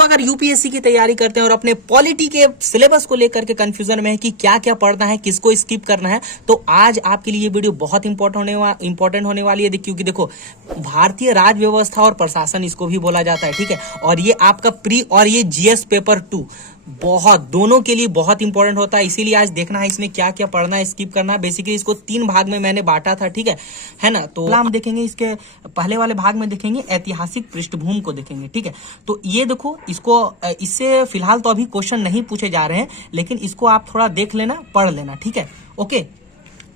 दोस्तों अगर यूपीएससी की तैयारी करते हैं और अपने पॉलिटी के सिलेबस को लेकर के कंफ्यूजन में है कि क्या क्या पढ़ना है, किसको स्किप करना है, तो आज आपके लिए ये वीडियो बहुत इंपॉर्टेंट होने वाली है। क्योंकि देखो, भारतीय राज व्यवस्था और प्रशासन इसको भी बोला जाता है, ठीक है। और ये आपका प्री और ये जीएस पेपर 2 बहुत दोनों के लिए बहुत इंपॉर्टेंट होता है। इसीलिए आज देखना है इसमें क्या क्या पढ़ना है, स्किप करना है। बेसिकली इसको 3 भाग में मैंने बांटा था, ठीक है ना। तो हम देखेंगे, इसके पहले वाले भाग में देखेंगे ऐतिहासिक पृष्ठभूमि को देखेंगे, ठीक है। तो ये देखो, इससे फिलहाल तो अभी क्वेश्चन नहीं पूछे जा रहे हैं, लेकिन इसको आप थोड़ा देख लेना, पढ़ लेना, ठीक है, ओके।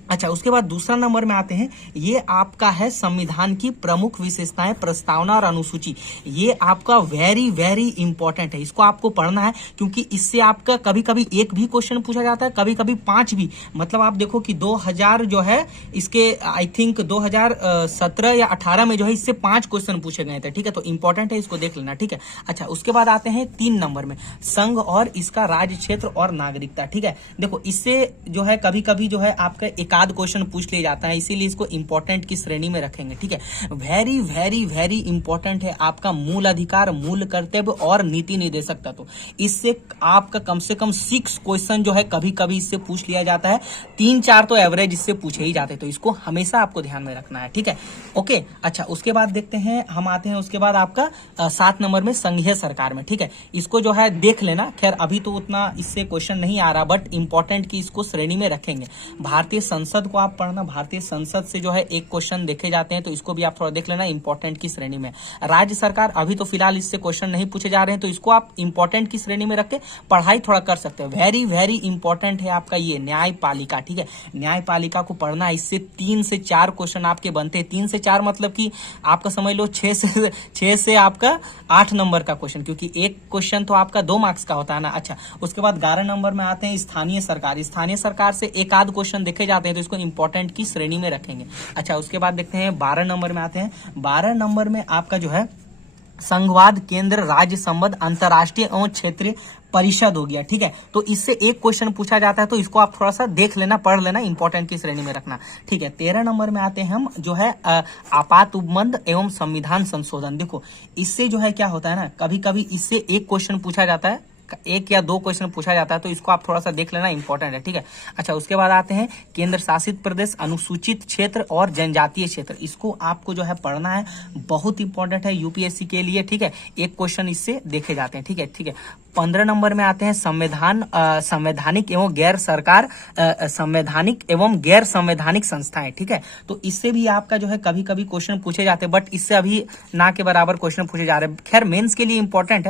अच्छा, उसके बाद दूसरा नंबर में आते हैं, ये आपका है संविधान की प्रमुख विशेषताएं, प्रस्तावना और अनुसूची। ये आपका वेरी वेरी इंपॉर्टेंट है, इसको आपको पढ़ना है, क्योंकि इससे आपका कभी कभी एक भी क्वेश्चन पूछा जाता है, कभी कभी 5 भी। मतलब आप देखो कि 2000 जो है इसके, आई थिंक 2017 या 18 में जो है इससे 5 क्वेश्चन पूछे गए थे, ठीक है। तो इंपॉर्टेंट है, इसको देख लेना, ठीक है। अच्छा, उसके बाद आते हैं 3 नंबर में, संघ और इसका राज्य क्षेत्र और नागरिकता, ठीक है। देखो, इससे जो है कभी कभी जो है आपका एकाध क्वेश्चन पूछ लिया जाता है, इसीलिए इसको इंपॉर्टेंट की श्रेणी में रखेंगे, ठीक है। वेरी वेरी वेरी इंपॉर्टेंट है आपका मूल अधिकार, मूल कर्तव्य और नीति निर्देशक तत्व। तो इससे आपका कम से कम 6 क्वेश्चन जो है कभी कभी इससे पूछ लिया जाता है, 3-4 तो एवरेज इससे पूछे ही जाते हैं। तो इसको हमेशा आपको ध्यान में रखना है, ठीक है, ओके। अच्छा, उसके बाद देखते हैं, हम आते हैं उसके बाद आपका 7 नंबर में संघीय सरकार में, ठीक है। इसको जो है देख लेना, खैर अभी तो उतना इससे क्वेश्चन नहीं आ रहा, बट इंपॉर्टेंट की इसको श्रेणी में रखेंगे। भारतीय संसद को आप पढ़ना, भारतीय संसद से जो है एक क्वेश्चन देखे जाते हैं, तो इसको भी आप थोड़ा देख लेना, इंपॉर्टेंट की श्रेणी में। राज्य सरकार, अभी तो फिलहाल इससे क्वेश्चन नहीं पूछे जा रहे हैं, तो इसको आप इंपॉर्टेंट की श्रेणी में रख के पढ़ाई थोड़ा कर सकते हैं। वेरी वेरी इंपॉर्टेंट है आपका ये न्यायपालिका, ठीक है। न्यायपालिका को पढ़ना, इससे 3 से 4 क्वेश्चन आपके बनते हैं। 3 से 4 मतलब कि आपका समझ लो 6 से आपका 8 नंबर का क्वेश्चन, क्योंकि एक क्वेश्चन तो आपका 2 मार्क्स का होता है ना। अच्छा, उसके बाद 11 नंबर में आते हैं स्थानीय सरकार। स्थानीय सरकार से एक आध क्वेश्चन देखे जाते हैं, तो इसको इंपॉर्टेंट की श्रेणी में रखेंगे। अच्छा, उसके बाद देखते हैं 12 नंबर में आते हैं। 12 नंबर में आपका जो है संघवाद, केंद्र राज्य संबंध, अंतर्राष्ट्रीय एवं क्षेत्रीय परिषद हो गया, ठीक है। तो इससे एक क्वेश्चन पूछा जाता है, तो इसको आप थोड़ा सा देख लेना, पढ़ लेना, इंपॉर्टेंट की श्रेणी में रखना, ठीक है। 13 नंबर में आते हैं हम, जो है आपात उपबंध एवं संविधान संशोधन। देखो, इससे जो है क्या होता है ना, कभी कभी इससे एक क्वेश्चन पूछा जाता है, 1 या 2 क्वेश्चन पूछा जाता है, तो इसको आप थोड़ा सा देख लेना, इंपॉर्टेंट है, ठीक है। अच्छा, उसके बाद आते हैं केंद्र शासित प्रदेश, अनुसूचित क्षेत्र और जनजातीय क्षेत्र। इसको आपको जो है पढ़ना है, बहुत इंपॉर्टेंट है यूपीएससी के लिए, ठीक है। एक क्वेश्चन इससे देखे जाते हैं, ठीक है, ठीक है। 15 नंबर में आते हैं संवैधानिक एवं गैर संवैधानिक संस्थाएं, ठीक है। तो इससे भी आपका जो है कभी कभी क्वेश्चन पूछे जाते हैं, बट इससे अभी ना के बराबर क्वेश्चन पूछे जा रहे हैं। खैर मेंस के लिए इंपॉर्टेंट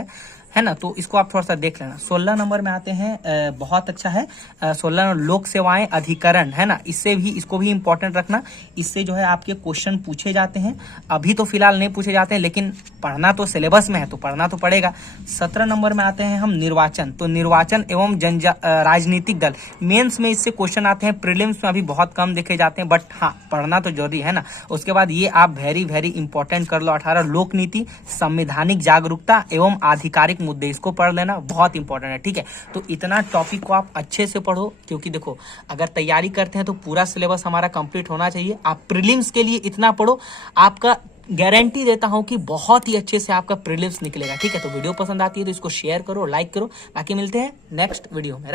है ना, तो इसको आप थोड़ा सा देख लेना। 16 नंबर में आते हैं, बहुत अच्छा है, 16 लोक सेवाएं अधिकरण, है ना। इसको भी इंपॉर्टेंट रखना, इससे जो है आपके क्वेश्चन पूछे जाते हैं। अभी तो फिलहाल नहीं पूछे जाते हैं, लेकिन पढ़ना तो सिलेबस में है, तो पढ़ना तो पड़ेगा। 17 नंबर में आते हैं हम निर्वाचन। तो निर्वाचन एवं राजनीतिक दल, मेंस में इससे क्वेश्चन आते हैं, प्रीलिम्स में अभी बहुत कम देखे जाते हैं, बट हाँ पढ़ना तो जरूरी है ना। उसके बाद ये आप वेरी वेरी इंपॉर्टेंट कर लो, 18 लोक नीति, संवैधानिक जागरूकता एवं आधिकारिक मुद्दे, इसको पढ़ लेना, बहुत इंपॉर्टेंट है, ठीक है। तो इतना टॉपिक को आप अच्छे से पढ़ो, क्योंकि देखो अगर तैयारी करते हैं तो पूरा सिलेबस हमारा कंप्लीट होना चाहिए। आप प्रीलिम्स के लिए इतना पढ़ो, आपका गारंटी देता हूं कि बहुत ही अच्छे से आपका प्रीलिम्स निकलेगा, ठीक है। तो वीडियो पसंद आती है तो इसको शेयर करो, लाइक करो। बाकी मिलते हैं नेक्स्ट वीडियो में।